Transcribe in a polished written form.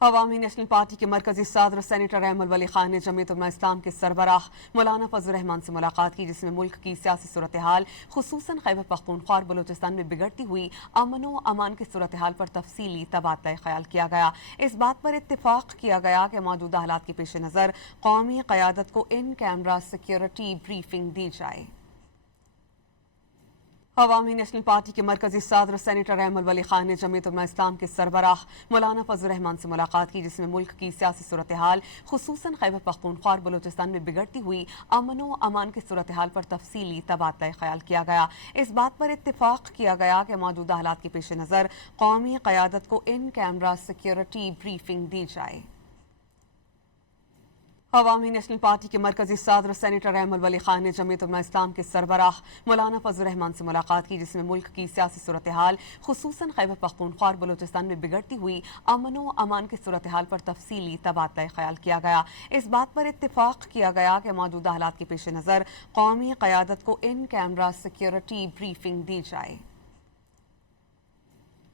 عوامی national party کے مرکزی صدر سینیٹر احمد ولی خان نے جمعیت علماء اسلام کے سربراہ مولانا فضل الرحمان سے ملاقات کی، جس میں ملک کی سیاسی صورتحال خصوصاً خیبر پختونخوا اور بلوچستان میں بگڑتی ہوئی امن و امان کی صورتحال پر تفصیلی تبادلہ خیال کیا گیا۔ اس بات پر اتفاق کیا گیا کہ موجودہ حالات کے پیش نظر قومی قیادت کو ان کیمرہ سیکیورٹی بریفنگ دی جائے۔ عوامی نیشنل پارٹی کے مرکزی صدر سینیٹر احمد ولی خان نے جمعیت علماء اسلام کے سربراہ مولانا فضل الرحمان سے ملاقات کی، جس میں ملک کی سیاسی صورتحال خصوصاً خیبر پختونخوا اور بلوچستان میں بگڑتی ہوئی امن و امان کی صورتحال پر تفصیلی تبادلہ خیال کیا گیا۔ اس بات پر اتفاق کیا گیا کہ موجودہ حالات کے پیش نظر قومی قیادت کو ان کیمرہ سیکیورٹی بریفنگ دی جائے۔ عوامی نیشنل پارٹی کے مرکزی صدر سینیٹر احمد ولی خان نے جمعیت علماء اسلام کے سربراہ مولانا فضل الرحمان سے ملاقات کی، جس میں ملک کی سیاسی صورتحال خصوصاً خیبر پختونخوا اور بلوچستان میں بگڑتی ہوئی امن و امان کی صورتحال پر تفصیلی تبادلہ خیال کیا گیا۔ اس بات پر اتفاق کیا گیا کہ موجودہ حالات کے پیش نظر قومی قیادت کو ان کیمرہ سیکیورٹی بریفنگ دی جائے۔